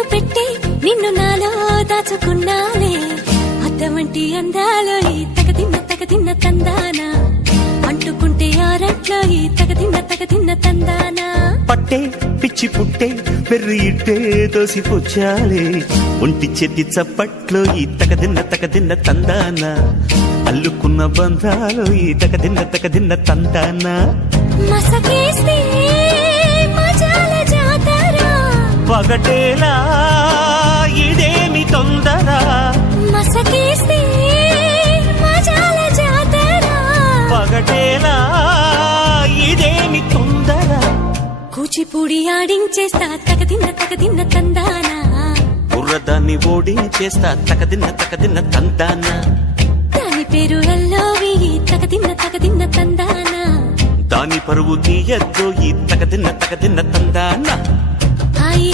కన్ను పెట్టి నిన్ను నాలో దాచుకున్నాలే అద్దమంటి అందాలో ఈ తగదిన్న తందానా అంటుకుంటే ఆరట్లో ఈ తగదిన్న తందానా పట్టే పిచ్చి పుట్టే వెర్రి ఇట్టే దోసిపుచ్చాలే ఒంటి చేతి చప్పట్లో ఈ తగదిన్న తందానా అల్లుకున్న బంధాలు ఈ తగదిన్న తందానా మసకేస్తే మజాల జాతర పగటేలా ఇదేమి తొందర మసకేస్తే మజాల జాతర పగటేలా ఇదేమి తొందర కూచిపూడి ఆడించేస్తా తగదిన్న తందానా బుర్రదాన్ని ఓడించేస్తా తగదిన్న తందానా దాని పేరు ఎల్లోవి తగదిన్న తందానా దాని పరువు తీయద్దు ఈ తగదిన్న తందానా హాయి